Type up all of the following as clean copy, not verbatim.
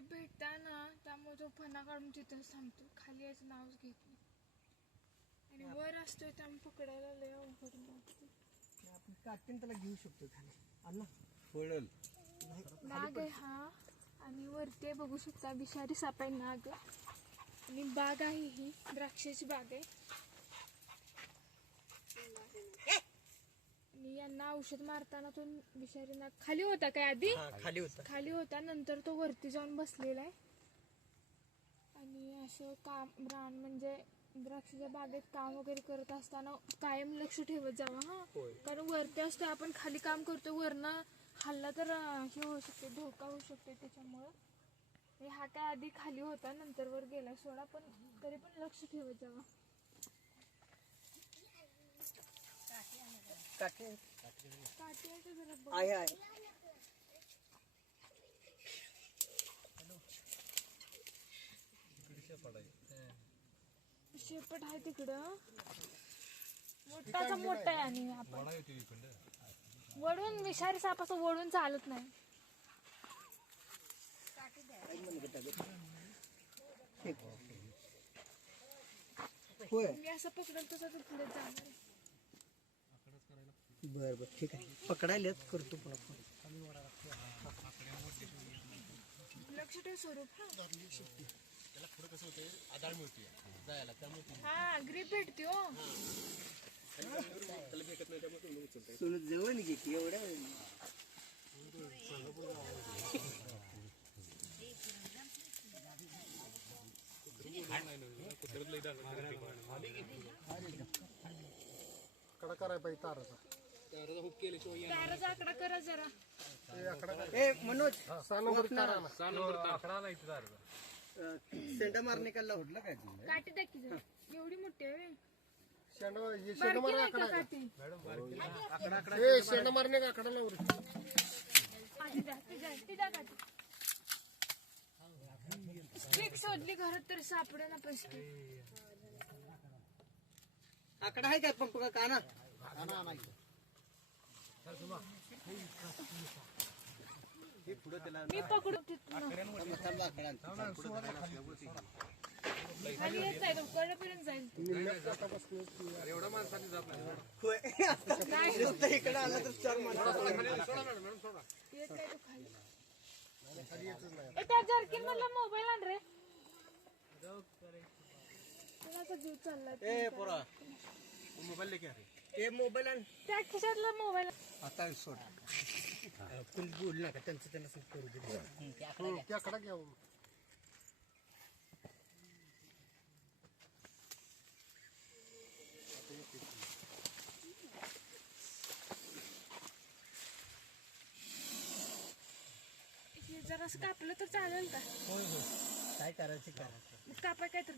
Grip भेटता ना त्यामुळे तो फणा काढून तिथंच थांबतो, खाली याचं नावच घेत नाही. आणि वर असतोय त्यामुळे पकडायला लय अवघड लागते. आपण काटून त्याला घेऊ शकतो खाली. अण्णा पळल नाग आहे हा, आणि वरती बघू शकता विषारी साप आहे नाग. आणि बाग आहे ही द्राक्षाची बाग आहे. आणि यांना औषध मारताना तो विषारी नाग खाली होता काय आधी? खाली होता, नंतर तो वरती जाऊन बसलेला आहे. आणि असं काम रान म्हणजे द्राक्षाच्या बागेत काम वगैरे करत असताना कायम लक्ष ठेवत जावं हा, कारण वरती असतो आपण खाली काम करतो, वरनं हल्ला तर हे होऊ शकते, धोका होऊ शकते. त्याच्यामुळं हा काय आधी खाली होता नंतर वर गेला सोडा, पण तरी पण लक्ष ठेवत जावा. काठी आहे का जरा बघ. आहे शेपट आहे तिकडं मोठाचा मोठा आहे. आणि आपण वडून विषारी सापाचं वडून चालत नाही. मी असं पकडल तसं तो पुढे जाणार आहे. बर बर ठीक आहे, पकडायलाच करतो पण आपण. लक्ष ठेव स्वरूप. त्याला पुढे कसं होतं, आधार मिळते जायला, त्यामुळे हा ग्रीप भेटते हो. त्याला भेटत नाही त्यामुळे उचलताय. तुला जवळ घे की एवढ्या आकडा करायला पाहिजे ताराचा. हुक केल्याशिवाय ताराचा आकडा करा जरा. ए मनोज आकडा नाही ताराचा. सेंडा मारणे का उठला काय तू? काठी द्या की जरा, एवढी मोठी आहे. शेंड बारकी मारणे नाही का आकडा काठी? ए शेंड मारणे का आकडा लावू रे. आधी द्या, ती द्या काठी. स्टिक शोधली घरात तर सापडे ना पैसे. आकडा आहे काय पंप का ना? मी पकडू तिथून. खाली येत जाईल, कडेपर्यंत जाईल. एवढा माणसाने जात नाही इकडे आला तर चार माणसं. येत जाईल तो खाली. त्या जर्किन मधला मोबाईल आण रे. कोणाचा जीव चाललाय? ए पोरा मोबाईल लेके आ रे. ए मोबाईल आण. त्या खिशातला मोबाईल. आता सोड कुल बोल नका, त्यांचं त्यांना करू दे. ते आकडा घ्या. हे जरा असं कापलं तर चालेल का? होय होय, काय करायचं काय मग कापाय काय तर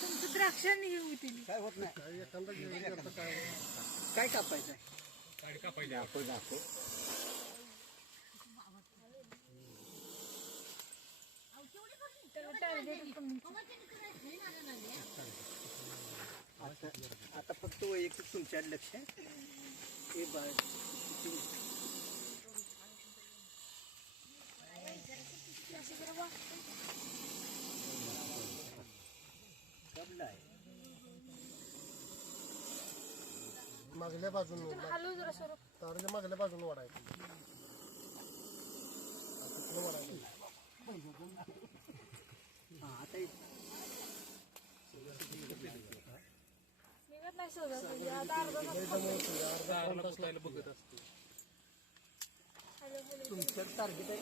तुमचं द्राक्षांनी हे होतील. काय होत नाही. एखादा घेऊन आता काय काय कापायचं गाडी का पाहिजे त्याला टार्गेट कमी. आता फक्त वैयक्तिक तुमच्याकडे लक्ष आहे. हे बाळ असं जरा वाटतं. कबला आहे. मागल्या बाजून हलव जरा स्वरूप. ताराच्या मागल्या बाजून वाढायचं. हा आता निघत नाही सहज. आता अर्धा तास बघत असते. तुमचं टार्गेट आहे.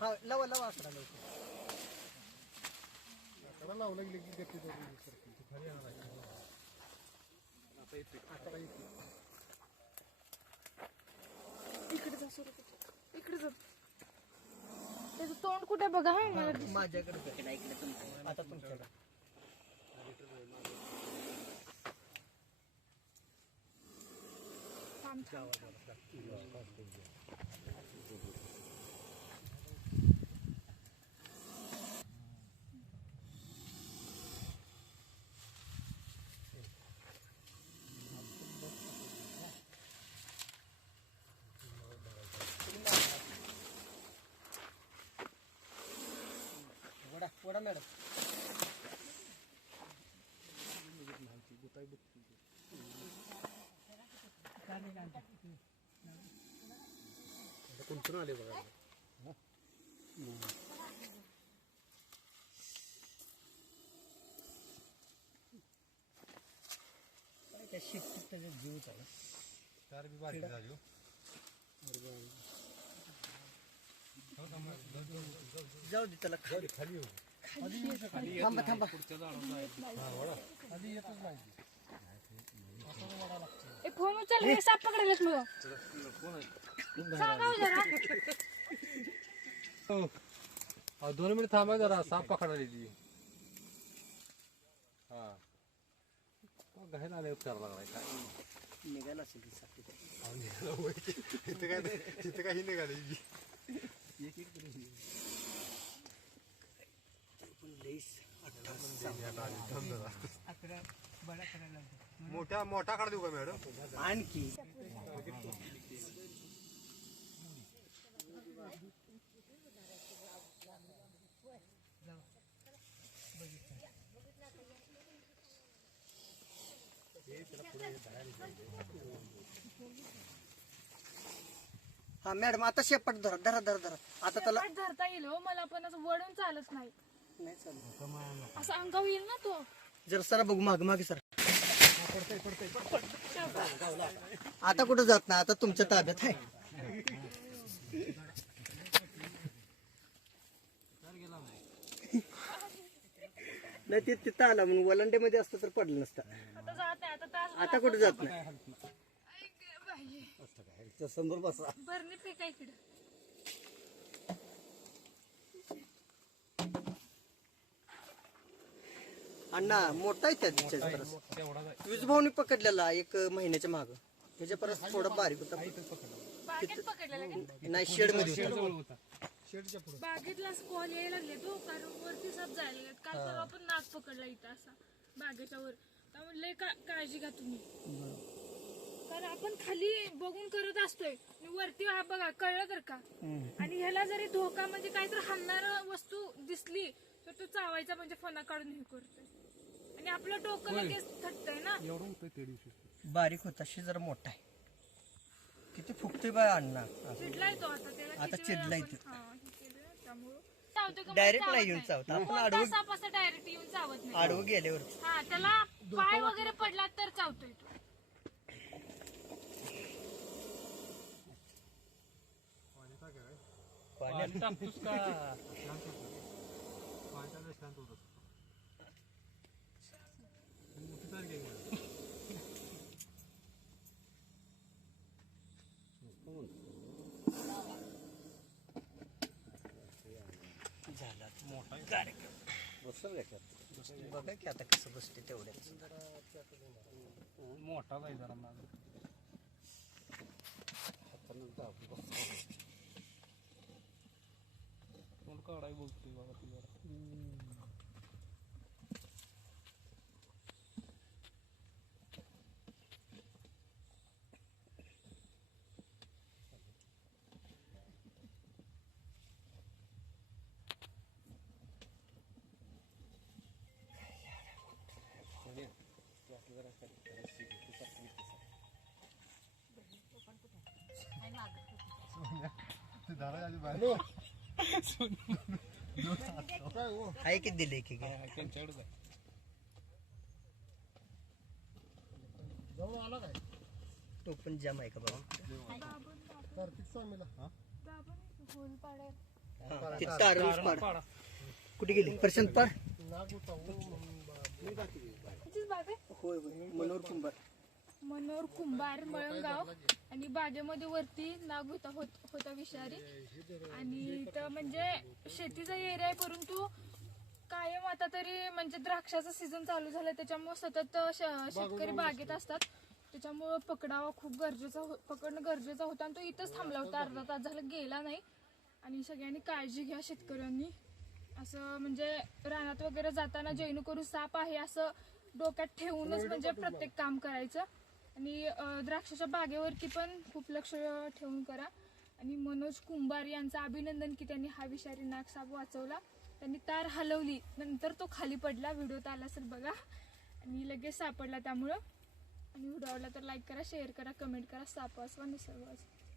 हा लावा लावा आकडा लवकर. आकडा लावला गेले की गती आकडा येते. इकडे जा स्वरूप, इकडे जा. त्याचं तोंड कुठे बघा. हा मला दिसत. माझ्याकडे पकडा इकडे तुमचं. आता तुमच्याकडे थांब, थांब. सोडा मॅडम. कोणतून आले बघा त्या शिफ्टीत त्याचा जीव चालू. जाऊ दे त्याला खाली. थांबा थांबा. फोन उचल रे, साप पकडायलाच मग सांगा हो जरा. 2 मिनिट थांबा जरा, साप पकडायला ती. हा घायला आले करायला लागलाय काय निघाला असेल की साप तिथे. तिथे काही निघाले. पण लईच मोठा काढ देऊ का मॅडम? आणखी हा मॅडम आता शेपट धरा धरा धरा धरा. आता त्याला शेपट धरता येईल हो, मला पण असं वळून चालत नाही. नाही चालू. असं अंगावर येईल ना तो. जर सर बघू माग मागे सर. आता कुठं जात नाही, आता तुमच्या ताब्यात आहे. नाही ते तिथं आला म्हणून वलंडेमध्ये असतं तर पडलं नसतं. आता जात नाही, आता तास आता कुठं जात नाही. बाई, समोर बसा. बरणी फेका इकडे. अण्णा मोठा आहे त्याच्या परस. विजभाऊनी पकडलेला 1 महिन्याच्या माग. त्याच्या परस थोडा बारीक होता. बागेत पकडलेला का? नाही शेड मध्ये होता. बागेतला स्कॉल यायला लागले तो, कारण वरती साप जायला लागलेत. काल परवा पण नाग पकडला इथं असा बागेच्या वर. त्यामुळे लय काळजी घ्या तुम्ही, कारण आपण खाली बघून करत असतोय आणि वरती हा बघा कळलं तर का. आणि ह्याला जरी धोका म्हणजे काहीतरी हाणणार वस्तू दिसली तर तो चावायचा, म्हणजे फणा काढून हे करतोय आणि आपलं डोकं लगेच थटतंय ना. बारीक होता शे जरा मोठा आहे. किती फुकतोय बाय अण्णा. चिडलाय तो आता. त्याला आता किती वेळा चिडलाय आपण- तो. हा, हे केलं त्यामुळं चावतोय का? डायरेक्ट चावत नाही येऊन चावत. आपण कोणता आडवं साप असं डायरेक्ट येऊन चावत नाही. आडवं गेल्यावर हा, त्याला पाय वगैरे पडला तर चावतोय तो. झाला मोठा कार्यक्रम. बघा की आता कसं बसते तेवढ्याच. मोठा आहे जरा माझा. काढाय बोलतोय बघा ती जरा. आहे की दिले की काय? त्यांच्याकडे जाय. जवळ आला काय तो पण जाम आहे का बाबा? कार्तिक स्वामीला होल पाड्यात ते तारवूस पाड. कुठे गेली? प्रशांत पाड. नाग होता म्हणून त्याचीच बाग आहे. होय होय मनोहर कुंभार. मनोहर कुंभार मळंगाव. आणि बागेमध्ये वरती नाग होता विषारी. आणि इथं म्हणजे शेतीचा एरिया आहे, परंतु कायम आता तरी म्हणजे द्राक्षाचा सीझन चालू झाला, त्याच्यामुळे सतत शेतकरी बागेत असतात. त्याच्यामुळं पकडावा खूप पकडणं गरजेचं होतं. आणि तो इथंच थांबला होता, अर्धा तास झाला गेला नाही. आणि सगळ्यांनी काळजी घ्या शेतकऱ्यांनी. असं म्हणजे रानात वगैरे जाताना जेणेकरून साप आहे असं डोक्यात ठेवूनच म्हणजे प्रत्येक काम करायचं. आणि द्राक्षाच्या बागेवरती पण खूप लक्ष ठेवून करा. आणि मनोज कुंभार यांचं अभिनंदन की त्यांनी हा विषारी नाग साप वाचवला. त्यांनी तार हलवली नंतर तो खाली पडला. व्हिडिओत आला असेल बघा. आणि लगेच सापडला त्यामुळं. आणि व्हिडिओ आवडला तर लाईक करा, शेअर करा, कमेंट करा. साप वाचवा, निसर्ग वाचवा.